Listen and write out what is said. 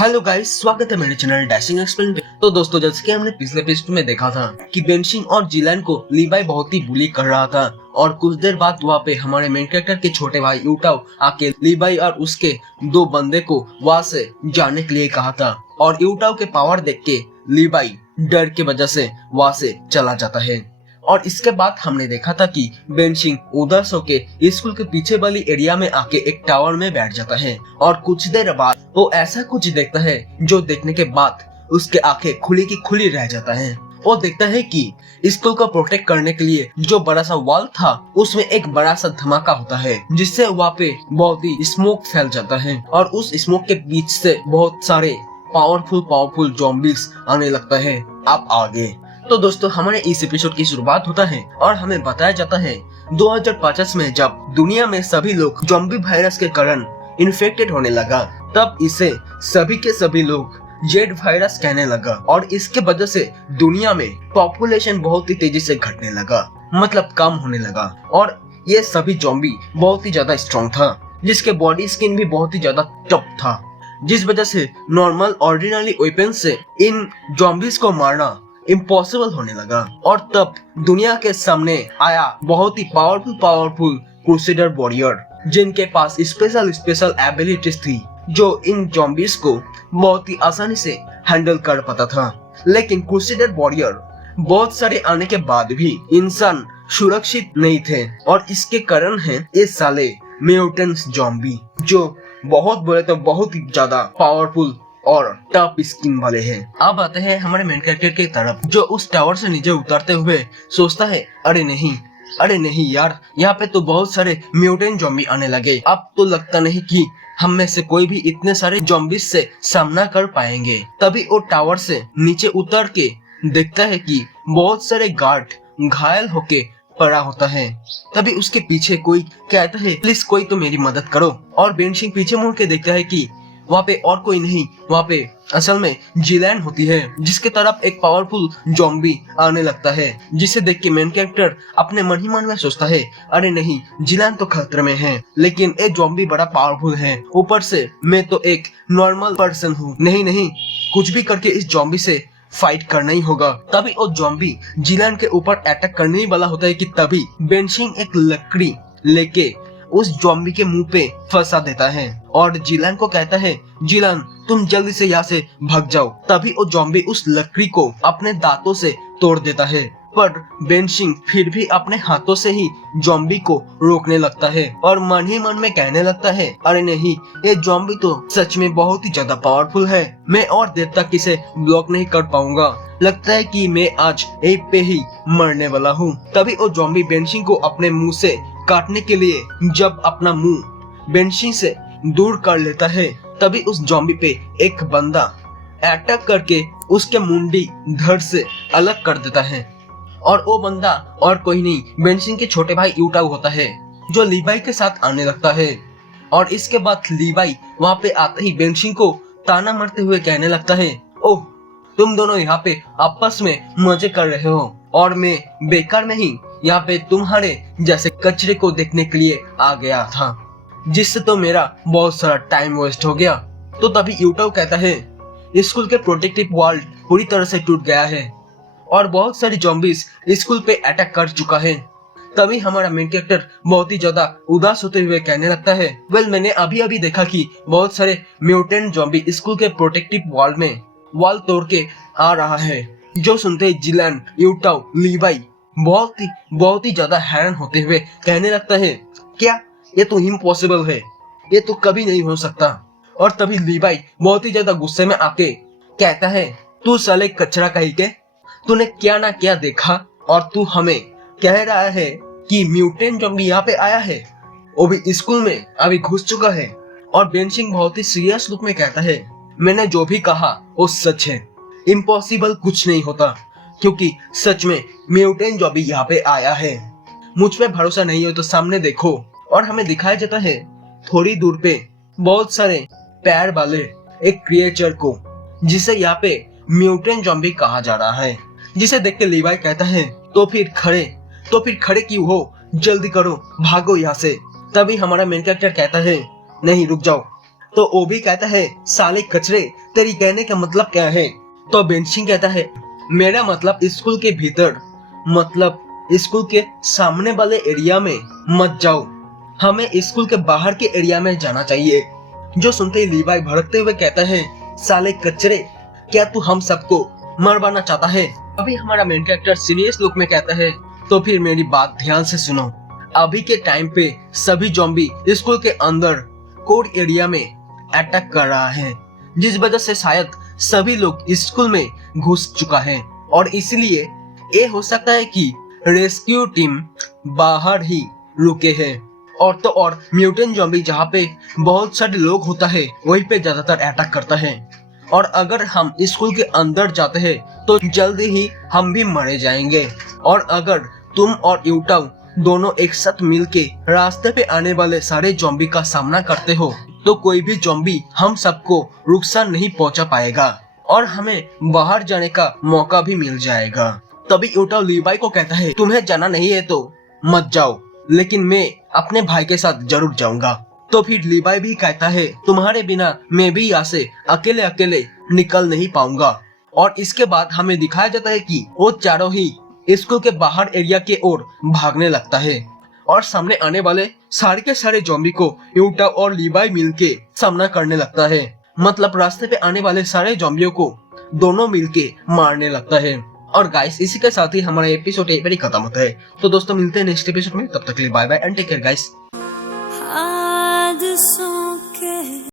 Hello guys, स्वागत है मेरे चैनल डैशिंग एक्सप्लेन पे। तो दोस्तों, जैसे कि हमने पिछले एपिसोड में देखा था कि बेनशिंग और जिलान को लीवाई बहुत ही बुली कर रहा था और कुछ देर बाद वहाँ पे हमारे मेन कैरेक्टर के छोटे भाई यूटाओ आके लीवाई और उसके दो बंदे को वहाँ से जाने के लिए कहा था और यूटाओ के पावर देख के लीवाई डर के वजह से वहाँ से चला जाता है। और इसके बाद हमने देखा था कि बेनशिंग उधर सो के स्कूल के पीछे वाली एरिया में आके एक टावर में बैठ जाता है और कुछ देर बाद वो ऐसा कुछ देखता है जो देखने के बाद उसके आंखें खुली की खुली रह जाता है। वो देखता है कि स्कूल को प्रोटेक्ट करने के लिए जो बड़ा सा वॉल था उसमें एक बड़ा सा धमाका होता है जिससे वहाँ पे बहुत ही स्मोक फैल जाता है और उस स्मोक के बीच से बहुत सारे पावरफुल ज़ॉम्बीज आने लगता है। आप आगे तो दोस्तों, हमारे इस एपिसोड की शुरुआत होता है और हमें बताया जाता है 2050 में जब दुनिया में सभी लोग ज़ॉम्बी वायरस के कारण इन्फेक्टेड होने लगा, तब इसे सभी के सभी लोग जेड वायरस कहने लगा और इसके वजह से दुनिया में पॉपुलेशन बहुत ही तेजी से घटने लगा, मतलब कम होने लगा। और ये सभी ज़ॉम्बी बहुत ही ज्यादा स्ट्रॉन्ग था, जिसके बॉडी स्किन भी बहुत ही ज्यादा टफ था, जिस वजह से नॉर्मल ऑर्डिनरी वेपन से इन ज़ॉम्बीज को मारना इम्पॉसिबल होने लगा। और तब दुनिया के सामने आया बहुत ही पावरफुल क्रूसेडर वॉरियर, जिनके पास स्पेशल एबिलिटीज थी जो इन ज़ॉम्बीज को बहुत ही आसानी से हैंडल कर पाता था। लेकिन क्रूसेडर वॉरियर बहुत सारे आने के बाद भी इंसान सुरक्षित नहीं थे और इसके कारण है ये साले म्यूटेंट्स ज़ॉम्बी जो बहुत बड़े तो बहुत ही ज्यादा पावरफुल और टफ स्किन वाले हैं। अब आते हैं हमारे मेन कैरेक्टर की तरफ, जो उस टावर से नीचे उतरते हुए सोचता है अरे नहीं यार, यहाँ पे तो बहुत सारे म्यूटेंट ज़ॉम्बी आने लगे। अब तो लगता नहीं कि हम में से कोई भी इतने सारे ज़ॉम्बीज से सामना कर पाएंगे। तभी वो टावर से नीचे उतर के देखता है कि बहुत सारे गार्ड घायल होके पड़ा होता है। तभी उसके पीछे कोई कहता है प्लीज कोई तो मेरी मदद करो। और बेनशिंग पीछे मुड़ के देखता है कि वहाँ पे और कोई नहीं, वहाँ पे असल में जिलान होती है, जिसके तरफ एक पावरफुल ज़ॉम्बी आने लगता है, जिसे देख के मेन कैरेक्टर अपने मन ही मन में सोचता है अरे नहीं, जिलान तो खतरे में है, लेकिन ये ज़ॉम्बी बड़ा पावरफुल है, ऊपर से मैं तो एक नॉर्मल पर्सन हूँ। नहीं, कुछ भी करके इस ज़ॉम्बी से फाइट करना ही होगा। तभी वो ज़ॉम्बी जिलान के ऊपर अटैक करने ही वाला होता है कि तभी बेनशिंग एक लकड़ी लेके उस ज़ॉम्बी के मुंह पे फंसा देता है और जिलान को कहता है जिलान तुम जल्दी से यहाँ से भाग जाओ। तभी वो ज़ॉम्बी उस लकड़ी को अपने दांतों से तोड़ देता है, पर बेनशिंग फिर भी अपने हाथों से ही ज़ॉम्बी को रोकने लगता है और मन ही मन में कहने लगता है अरे नहीं, ये ज़ॉम्बी तो सच में बहुत ही ज्यादा पावरफुल है, मैं और देर तक इसे ब्लॉक नहीं कर पाऊंगा, लगता है कि मैं आज यहीं पे ही मरने वाला हूँ। तभी वो ज़ॉम्बी बेनशिंग को अपने मुंह से काटने के लिए जब अपना मुंह बेनशिंग से दूर कर लेता है, तभी उस ज़ॉम्बी पे एक बंदा अटैक करके उसके मुंडी धड़ से अलग कर देता है। और वो बंदा और कोई नहीं, बेनशिंग के छोटे भाई यूटाओ होता है, जो लीवाई के साथ आने लगता है। और इसके बाद लीवाई वहाँ पे आते ही बेनशिंग को ताना मारते हुए कहने लगता है ओह, तुम दोनों यहाँ पे आपस में मजे कर रहे हो और मैं बेकार में ही यहाँ पे तुम्हारे जैसे कचरे को देखने के लिए आ गया था, जिससे तो मेरा बहुत सारा टाइम वेस्ट हो गया। तो तभी यूटाओ कहता है स्कूल के प्रोटेक्टिव वॉल पूरी तरह से टूट गया है और बहुत सारी ज़ॉम्बीज स्कूल पे अटैक कर चुका है। तभी हमारा मेन कैरेक्टर बहुत ही ज्यादा उदास होते हुए कहने लगता है मैंने अभी देखा कि बहुत सारे म्यूटेंट ज़ॉम्बी स्कूल के प्रोटेक्टिव वॉल में वॉल तोड़ के आ रहा है। जो सुनते ही जिलान, यूटाओ, लीवाई बहुत ही ज्यादा हैरान होते हुए कहने लगता है क्या, ये तो इम्पॉसिबल है, ये तो कभी नहीं हो सकता। और तभी लीवाई बहुत ही ज्यादा गुस्से में आके कहता है तू साले कचरा कहीं के, तूने क्या ना क्या देखा और तू हमें कह रहा है कि म्यूटेंट ज़ॉम्बी यहाँ पे आया है, वो भी स्कूल में अभी घुस चुका है। और बेनशिंग बहुत ही सीरियस लुक में कहता है मैंने जो भी कहा वो सच है, इम्पॉसिबल कुछ नहीं होता, क्योंकि सच में म्यूटेंट ज़ॉम्बी यहाँ पे आया है। मुझ पे भरोसा नहीं हो तो सामने देखो। और हमें दिखाया जाता है थोड़ी दूर पे बहुत सारे पैर वाले एक क्रिएचर को, जिसे यहाँ पे म्यूटेंट ज़ॉम्बी कहा जा रहा है, जिसे देख के लीवाई कहता है तो फिर खड़े क्यों हो, जल्दी करो, भागो यहाँ से। तभी हमारा मेन कैरेक्टर कहता है नहीं रुक जाओ, तो ओबी कहता है साले कचरे, तेरी कहने का मतलब क्या है? तो बेंशिंग कहता है मेरा मतलब स्कूल के भीतर, मतलब स्कूल के सामने वाले एरिया में मत जाओ, हमें स्कूल के बाहर के एरिया में जाना चाहिए। जो सुनते ही लीवाई भड़कते हुए कहता है साले कचरे, क्या तू हम सबको मरवाना चाहता है? अभी हमारा मेन कैरेक्टर सीरियस लुक में कहता है तो फिर मेरी बात ध्यान से सुनो। अभी के टाइम पे सभी ज़ॉम्बी स्कूल के अंदर कोर एरिया में अटैक कर रहा है, जिस वजह से शायद सभी लोग स्कूल में घुस चुका है और इसलिए ये हो सकता है कि रेस्क्यू टीम बाहर ही रुके हैं। और तो और म्यूटेंट ज़ॉम्बी जहाँ पे बहुत सारे लोग होता है वहीं पे ज्यादातर अटैक करता है और अगर हम स्कूल के अंदर जाते हैं तो जल्दी ही हम भी मरे जाएंगे। और अगर तुम और यूटाओ दोनों एक साथ मिलके रास्ते पे आने वाले सारे ज़ॉम्बी का सामना करते हो तो कोई भी ज़ॉम्बी हम सबको नुकसान नहीं पहुंचा पाएगा और हमें बाहर जाने का मौका भी मिल जाएगा। तभी यूटाओ लीवाई को कहता है तुम्हें जाना नहीं है तो मत जाओ, लेकिन मैं अपने भाई के साथ जरूर जाऊंगा। तो फिर लीवाई भी कहता है तुम्हारे बिना मैं भी यहाँ से अकेले अकेले निकल नहीं पाऊंगा। और इसके बाद हमें दिखाया जाता है कि वो चारों ही स्कूल के बाहर एरिया के ओर भागने लगता है और सामने आने वाले सारे के सारे ज़ॉम्बी को यूटाओ और लीवाई मिलके सामना करने लगता है। मतलब रास्ते पे आने वाले सारे ज़ॉम्बियों को दोनों मिलके मारने लगता है। और गाइस इसी के साथ ही हमारा एपिसोड यहीं पर ही खत्म होता है। तो दोस्तों मिलते हैं नेक्स्ट एपिसोड में, तब तक के लिए bye bye and take care guys.